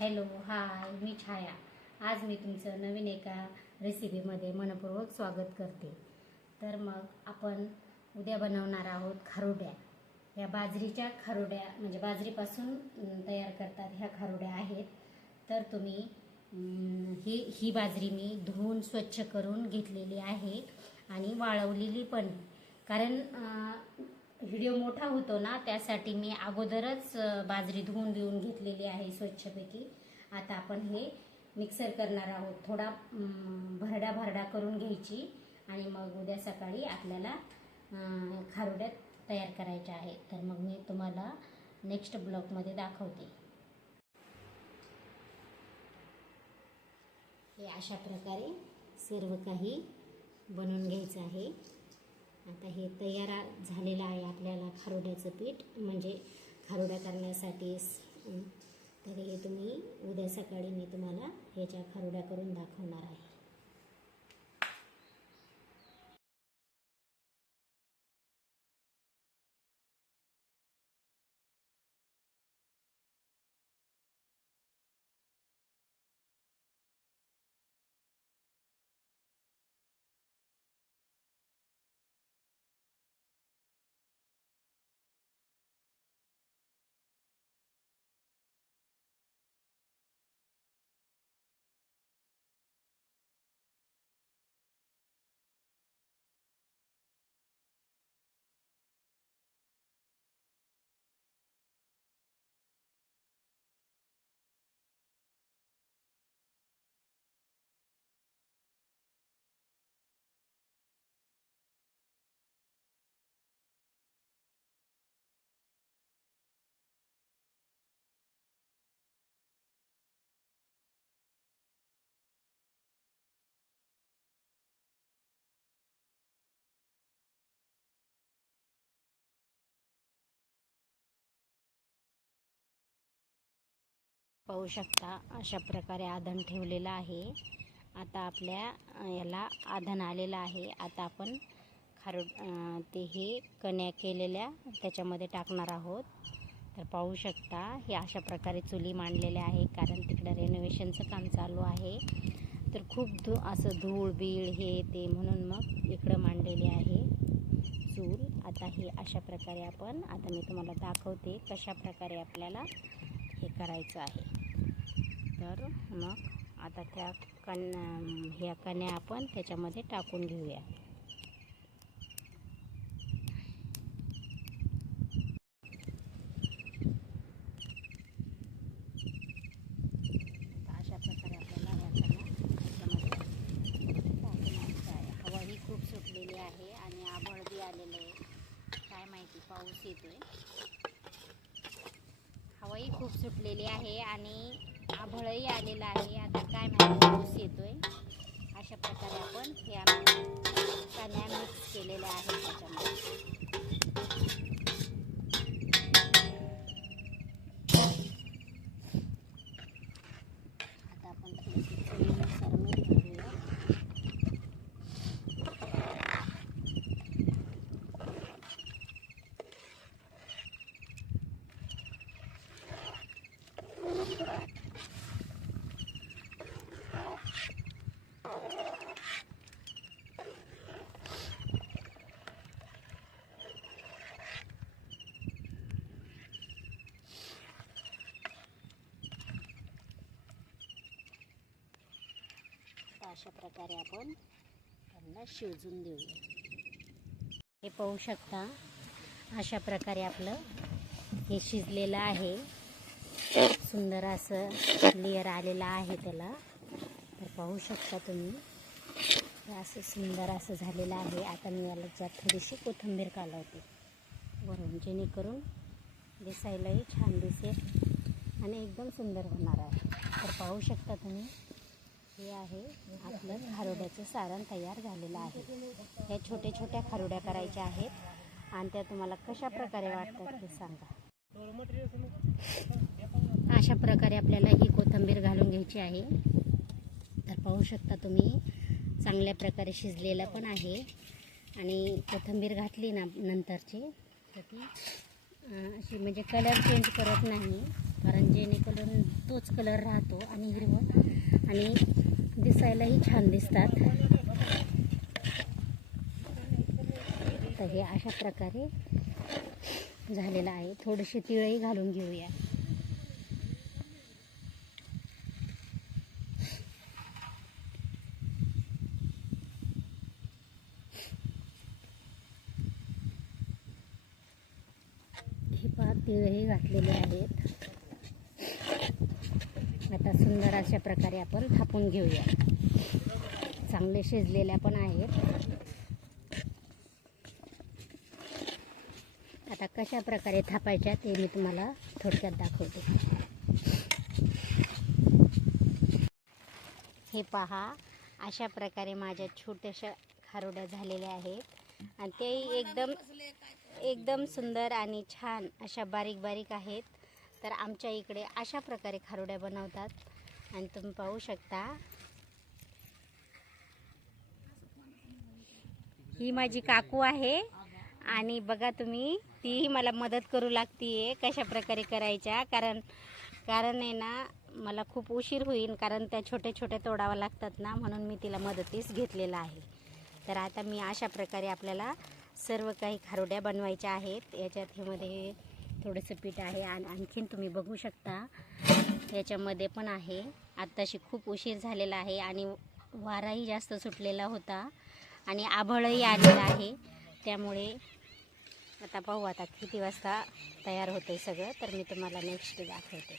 Hello hi मी छाया. आज मी तुमचं नवीन एका रेसिपीमध्ये मनपूर्वक स्वागत करते. तर मग आपण उद्या बनवणार आहोत खारुड्या. या बाजरीच्या खारुड्या म्हणजे बाजरीपासून तयार करतात ह्या खारुड्या आहेत. तर तुम्ही ही ही बाजरी मी धुवून स्वच्छ करून घेतलेली आहे आणि वाळवलेली पण कारण व्हिडिओ मोठा होतो ना त्यासाठी मी अगोदरच बाजरी धुवून बिवून घेतलेली आहे स्वच्छपैकी आता आपण हे मिक्सर करणार आहोत. थोडा भरडा भरडा करून घ्यायची आणि मग उद्या सकाळी आपल्याला खारुड्यात तयार करायच्या आहेत तर मग मी तुम्हाला नेक्स्ट ब्लॉकमध्ये दाखवते. हे अशा प्रकारे सर्व काही बनवून घ्यायचं आहे. आता हे तयार झालेलं आहे आपल्याला खारोड्याचं पीठ. म्हणजे खारोड्या करण्यासाठी तर हे तुम्ही उद्या सकाळी मी तुम्हाला ह्याच्या खारोड्या करून दाखवणार आहे. पाहू शकता अशा प्रकारे आधण ठेवलेलं आहे. आता आपल्या याला आधण आलेलं आहे. आता आपण खारोड ते हे कण्या केलेल्या त्याच्यामध्ये टाकणार आहोत. तर पाहू शकता हे अशा प्रकारे चुली मांडलेल्या आहे कारण तिकडं रेनोव्हेशनचं काम चालू आहे. तर खूप धू असं धूळ बीळ हे ते म्हणून मग इकडं मांडलेले आहे चूल. आता हे अशा प्रकारे आपण आता मी तुम्हाला दाखवते कशा प्रकारे आपल्याला हे करायचं आहे. तर मग आता त्या कण ह्या कण्या आपण त्याच्यामध्ये टाकून घेऊया. अशा प्रकारे आपल्याला ह्या कण्या त्याच्यामध्ये आहे. हवा ही खूप सुटलेली आहे आणि आभळ बी आलेलं आहे. काय माहिती पाऊस येतोय. हवाही खूप सुटलेली आहे आणि आभळही आलेलं आहे. आता काय माहिती पाऊस येतोय. अशा प्रकारे आपण हे कण्या मिक्स केलेल्या आहेत त्याच्यामध्ये आता आपण थोडीशी चवीनुसार मीठ घालूया तर अशा प्रकारे आपण त्यांना शिजून देऊया. हे पाहू शकता अशा प्रकारे आपलं हे शिजलेलं आहे. सुंदर असं लेअर आलेलं आहे त्याला. तर पाहू शकता तुम्ही हे असं सुंदर असं झालेलं आहे. आता मी याला ज्यात थोडीशी कोथिंबीर कालवते. वरून जेणेकरून दिसायलाही छान दिसेल आणि एकदम सुंदर होणार आहे. तर पाहू शकता तुम्ही हे आहे. आपलं खारोड्याचं सारण तयार झालेलं आहे. ह्या छोट्या छोट्या खारोड्या करायच्या आहेत. आणि त्या तुम्हाला कशा प्रकारे वाटतात ते सांगा. अशा प्रकारे आपल्याला ही कोथिंबीर घालून घ्यायची आहे. तर पाहू शकता तुम्ही चांगल्या प्रकारे शिजलेलं पण आहे. आणि कोथिंबीर घातली ना नंतरची. तर ती अशी म्हणजे कलर चेंज करत नाही. कारण जेणेकरून तोच कलर राहतो आणि हिरवं. आणि दिसायलाही छान दिसतात. तर हे अशा प्रकारे झालेलं आहे. थोडीशी तिळही घालून घेऊया. हे पहा तिळही घातलेले आहेत. सुंदर अशा प्रकारे आपण थापून घेऊया. चांगले शिजलेल्या पण आहेत. आता कशा प्रकारे थापायच्या ते मी तुम्हाला थोडक्यात दाखवते. हे पहा अशा प्रकारे माझ्या छोट्याशा खारोड्या झालेल्या आहेत. आणि ते एकदम एकदम सुंदर आणि छान अशा बारीक बारीक आहेत. तर आमच्या इकडे अशा प्रकारे खारुड्या बनवतात. आणि तुम्ही पाहू शकता. ही माझी काकू आहे. आणि बघा तुम्ही तीही मला मदत करू लागतीये कशा प्रकारे करायच्या. कारण कारण आहे ना मला खूप उशीर होईल. कारण त्या छोट्या छोट्या तोडाव्या लागतात ना म्हणून मी तिला मदतीस घेतलेलं आहे. तर आता मी अशा प्रकारे आपल्याला सर्व काही खारुड्या बनवायच्या आहेत. याच्यात हे मध्ये थोडंसं पीठ आहे आणि आणखीन तुम्ही बघू शकता. याच्यामध्ये पण आहे. आत्ताशी खूप उशीर झालेला आहे आणि वाराही जास्त सुटलेला होता आणि आभळही आलेलं आहे. त्यामुळे आता पाहू आता किती वाजता तयार होतं आहे सगळं तर मी तुम्हाला नेक्स्ट दाखवते.